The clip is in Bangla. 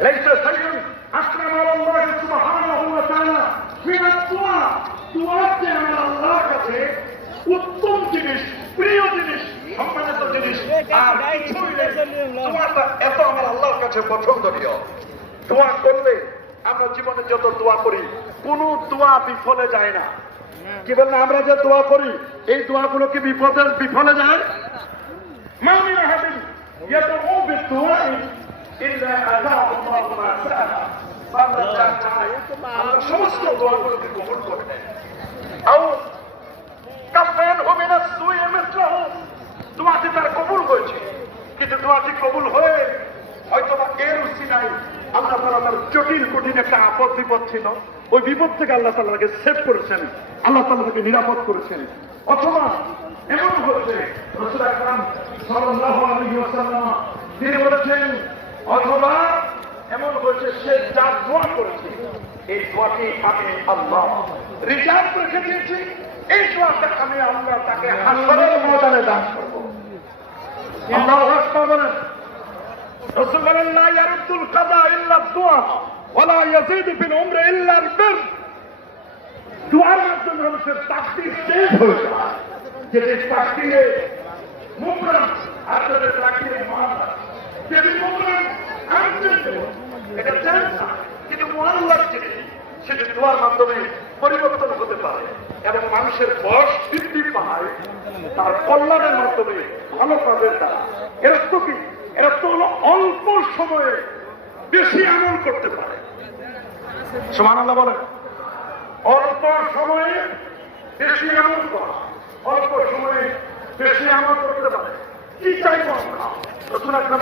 ليس شيء أكرم على الله سبحانه وتعالى من الدعاء দোয়াতে আমরা আল্লাহর কাছে উত্তম জিনিস, প্রিয় জিনিস, সম্মানিত জিনিস আর কিছুই নেই। দোয়াটা এত আমার আল্লাহর কাছে পছন্দনীয়। দোয়া করলে আমরা জীবনে যত দোয়া করি কোন দোয়া বিফলে যায় না। কি বলেন, আমরা যে দোয়া করি এই দোয়াগুলো কি বিফলে যায়? মামিন আহাদিন ইয়াদউ বিদুআই ইল্লা আতাহু আল্লাহু মা শাআ। আমরা সমস্ত দোয়াগুলোকে কবুল করে নেয়। আও কাফান মিন আস-সুই মিসলাহু, দোয়াটি তার কবুল হয়েছে, কিন্তু দোয়াটি কবুল হয়ে হয়তো বা এর উসিলাই আল্লাহ তাআলা তার জটিল কঠিন একটা আপদ বিপদ ছিল, ওই বিপদ থেকে আল্লাহ তাআলা তাকে সেভ করেছেন, আল্লাহ তাআলা তাকে নিরাপদ করেছেন। অথবা এমন হচ্ছে রাসূল আকরাম সাল্লাল্লাহু আলাইহি ওয়াসাল্লাম তিনি বলেছেন, অথবা এমন হয়েছে সে যা দোয়া করেছে এই দোয়াটি আমি আল্লাহ রিজার্ভ রেখে দিয়েছি, এই দোয়াটা আমি আল্লাহ তাকে হাসরের ময়দানে দান করব। আল্লাহু আকবার বলেন। রাসূল বলেন, লা ইয়ারুদ্দুল কাযা ইল্লা দুআ ওয়া লা ইয়াজিদু ফিল উমরি ইল্লা আল বির। দোয়ার মাধ্যমে মানুষের তাকদীর চেঞ্জ হয়ে যায়। যেটি তাকদীরে মুকরম আপনাদের তাকদীরে মুআল্লা, যেটি মুকরম এটা চেঞ্জ না, কিন্তু মুআল্লার জিনিস সেটি দোয়ার মাধ্যমে পরিবর্তন হতে পারে এবং মানুষের বয়স বৃদ্ধি পায় তার কল্যাণের মাধ্যমে, ভালো কাজের দ্বারা। এর তো কি, এর তো হলো অল্প সময়ে বেশি আমল করতে পারে। সুবহানাল্লাহ বলেন। অল্প সময়ে বেশি আমল করা, অল্প সময়ে বেশি আমল করতে পারে। কি চাইব আমরা? রাসূল আকরাম